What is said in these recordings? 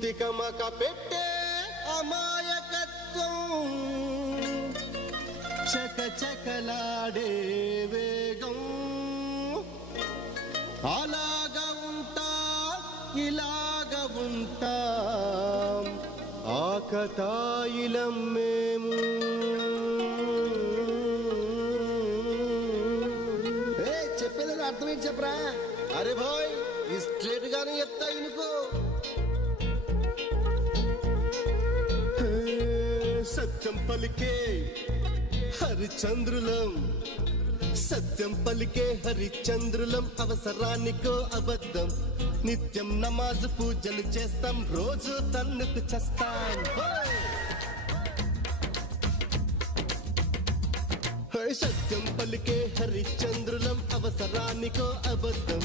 తికమక పెట్టే అమాయకత్వం చకచకలాడే వేగం అలాగా ఉంటా ఇలాగ ఉంటా ఆకతాయిలం మేము చెప్పేది అర్థమేంటి చెప్పరా అరే భాయ్ స్ట్రేట్ గానే చెప్తా ఇనుకో సత్యం పలికే హరిచంద్రులం సత్యం పలికే హరిచంద్రులం అవసరానికో అబద్ధం నిత్యం నమాజు పూజలు చేస్తాం రోజు తన్నుకు చేస్తాం సత్యం పలికే హరిచంద్రులం అవసరానికో అబద్ధం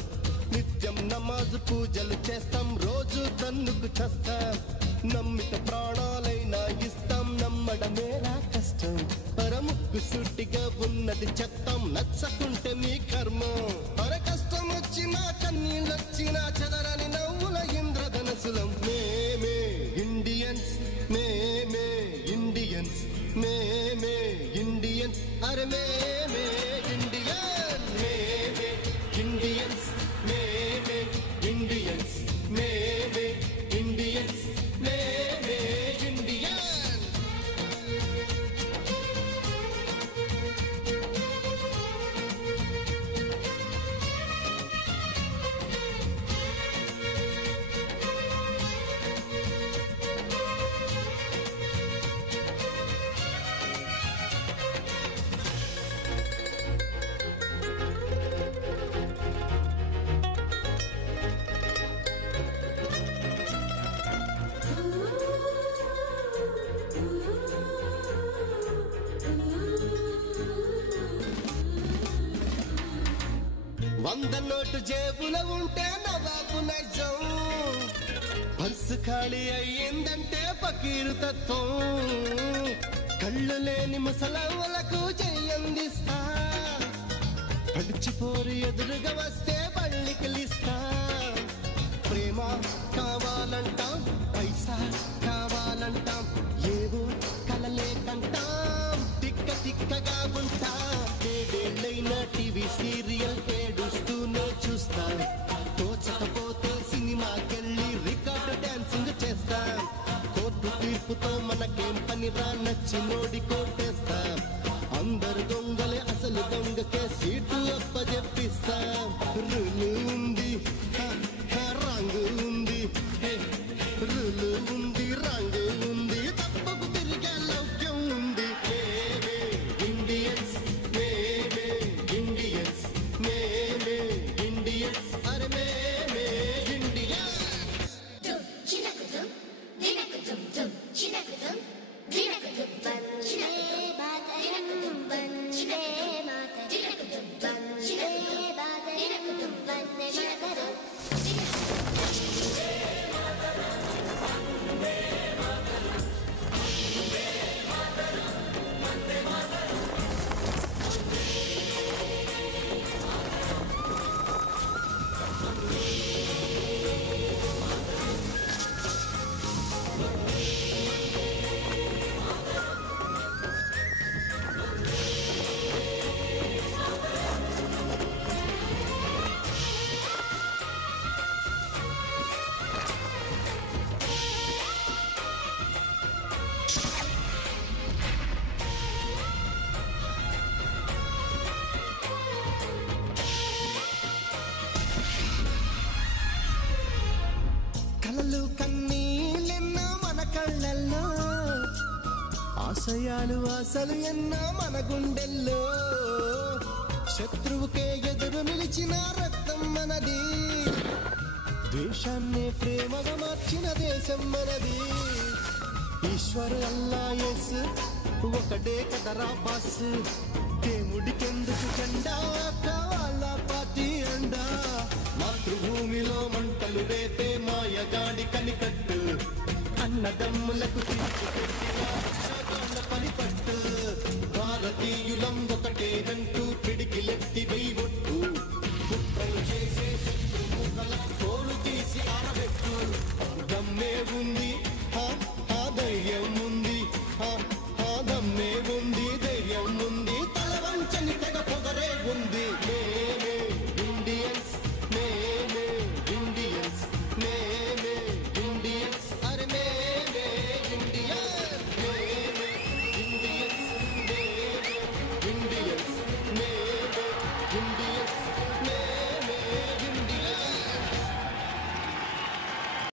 నిత్యం నమాజు పూజలు చేస్తాం రోజు తన్నుకు చేస్తాం నమ్మిత ప్రాణాలైనా ఇస్తాం నమ్మడమేరా కష్టం పరముక్కు సూటిగా ఉన్నది చెప్తాం నచ్చకుంటే మీ కర్మం అర కష్టం వచ్చినా కన్నీళ్ళొచ్చినా చెదరని నవ్వుల ఇంద్రధనసులం మేమే ఇండియన్స్ మేమే ఇండియన్స్ మేమే ఇండియన్స్ అరే మేమే ఇండియన్ మేమే ఇండియన్స్ మేమే ఇండియన్స్ మేమే ఇండియన్స్ మేమే ఇండియన్ వంద నోటు జేబులో ఉంటే నవాబు నైజం పర్సు ఖాళీ అయ్యిందంటే పకీరు తత్వం కళ్ళు లేని ముసలవ్వలకు చెయ్యందిస్తా పడిచిపోరి ఎదురుగా వస్తే పళ్ళికిలిస్తా ప్రేమ కావాలంటాం పైసా కావాలంటాం ఏవో కలలే కంటాం తిక్క తిక్కగా ఉంటా ఏడేళ్ళైనా టీవీ సీరియల్ ఏడుస్తూనే చూస్తా తోచకపోతే సినిమాకెళ్ళి రికార్డు డాన్సింగ్ చేస్తా కోర్టు తీర్పుతో మనకేం పనిరా నచ్చినోడి కోటేస్తా అందరు దొంగలే అసలు దొంగకే సీటు అప్పజెప్పిస్తా రులు ఉంది రంగు ఉంది రులు ఉంది రంగు ఉంది తప్పకు తిరిగే లౌక్యం ఉంది మేమే ఇండియన్స్ మేమే ఇండియన్స్ మేమే ఇండియన్స్ అరే మేమే ఇండియన్స్ ఆశయాలు ఆశలు ఎన్నో మన గుండెల్లో, శత్రువుకే ఎదురు నిలిచిన రక్తం మనది, ద్వేషాన్నే ప్రేమగా మార్చిన దేశం మనది. ఈశ్వరు అల్లా యేసు ఒకటే కదరా బాస్, దేవుడికెందుకు జెండా కావాలా పార్టీ అండా. మాతృభూమిలో మంటలు రేపే మాయగాడి కనికట్టు, అన్నదమ్ములకు పనిపట్టు, భారతీయులం ఒకటేనంటూ పిడికిలెత్తి వెయ్యి